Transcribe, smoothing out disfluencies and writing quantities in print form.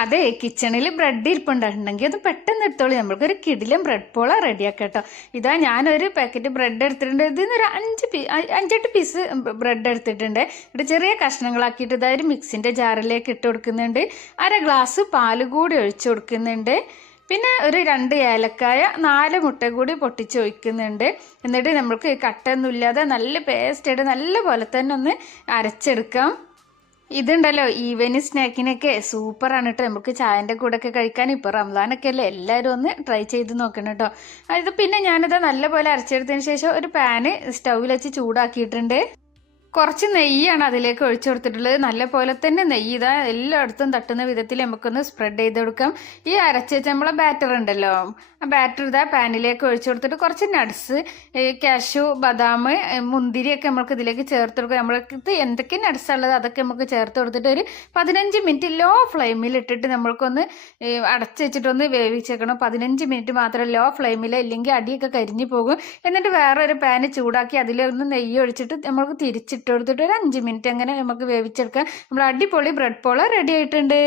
അതെ, കിച്ചണിൽ ബ്രെഡ് ഇരിപ്പുണ്ടെങ്കിൽ അത് പെട്ടെന്ന് എടുത്തോളൂ. നമ്മൾക്കൊരു കിടിലം ബ്രെഡ് പോള റെഡിയാക്കാം കേട്ടോ. ഇതാ ഞാനൊരു പാക്കറ്റ് ബ്രെഡ് എടുത്തിട്ടുണ്ട്. ഇതിന്നൊരു 5-8 പീസ് ബ്രെഡ് എടുത്തിട്ടുണ്ട്. ഇവിടെ ചെറിയ കഷ്ണങ്ങളാക്കിയിട്ട് ഇതാ ഒരു മിക്സിൻ്റെ ജാറിലേക്ക് ഇട്ട് കൊടുക്കുന്നുണ്ട്. 1 ഗ്ലാസ് പാല് കൂടി ഒഴിച്ചു കൊടുക്കുന്നുണ്ട്. പിന്നെ ഒരു 2 ഏലക്കായ, 4 മുട്ട കൂടി പൊട്ടിച്ചൊഴിക്കുന്നുണ്ട്. എന്നിട്ട് നമ്മൾക്ക് കട്ടൊന്നും ഇല്ലാതെ നല്ല പേസ്റ്റായിട്ട് നല്ല പോലെ തന്നെ ഒന്ന് അരച്ചെടുക്കാം. ഇതുണ്ടല്ലോ ഈവനിങ് സ്നാക്കിനൊക്കെ സൂപ്പറാണ് കേട്ടോ. നമുക്ക് ചായൻ്റെ കൂടെ ഒക്കെ കഴിക്കാൻ. ഇപ്പോൾ റംസാനൊക്കെ അല്ലേ, എല്ലാവരും ഒന്ന് ട്രൈ ചെയ്ത് നോക്കണം കേട്ടോ. ഇത് പിന്നെ ഞാനിത് നല്ലപോലെ അരച്ചെടുത്തതിന് ശേഷം ഒരു പാന് സ്റ്റൗവിൽ വെച്ച് ചൂടാക്കിയിട്ടുണ്ട്. കുറച്ച് നെയ്യാണ് അതിലേക്ക് ഒഴിച്ചു കൊടുത്തിട്ടുള്ളത്. നല്ല പോലെ തന്നെ നെയ്യ് ഇതാ എല്ലായിടത്തും തട്ടുന്ന വിധത്തിൽ നമുക്കൊന്ന് സ്പ്രെഡ് ചെയ്ത് കൊടുക്കാം. ഈ അരച്ച് വെച്ച നമ്മളെ ബാറ്റർ ഉണ്ടല്ലോ, ആ ബാറ്റർ ഇതാ പാനിലേക്ക് ഒഴിച്ചു കൊടുത്തിട്ട് കുറച്ച് നട്ട്സ്, കാഷ്യൂ, ബദാം, മുന്തിരിയൊക്കെ നമുക്ക് ഇതിലേക്ക് ചേർത്ത് കൊടുക്കാം. നമ്മൾക്ക് എന്തൊക്കെ നട്ട്സ് ഉള്ളത് അതൊക്കെ നമുക്ക് ചേർത്ത് കൊടുത്തിട്ട് ഒരു 15 മിനിറ്റ് ലോ ഫ്ലെയിമിൽ ഇട്ടിട്ട് നമ്മൾക്കൊന്ന് അടച്ചു വെച്ചിട്ടൊന്ന് വേവിച്ചേക്കണം. 15 മിനിറ്റ് മാത്രം ലോ ഫ്ലെയിമിൽ, ഇല്ലെങ്കിൽ അടിയൊക്കെ കരിഞ്ഞു പോകും. എന്നിട്ട് വേറെ ഒരു പാന് ചൂടാക്കി അതിലൊന്ന് നെയ്യ് ഒഴിച്ചിട്ട് നമ്മൾക്ക് തിരിച്ചിട്ട് കൊടുത്തിട്ട് ഒരു 5 മിനിറ്റ് അങ്ങനെ നമുക്ക് വേവിച്ചെടുക്കാം. നമ്മൾ അടിപൊളി ബ്രെഡ് പോള റെഡി ആയിട്ടുണ്ട്.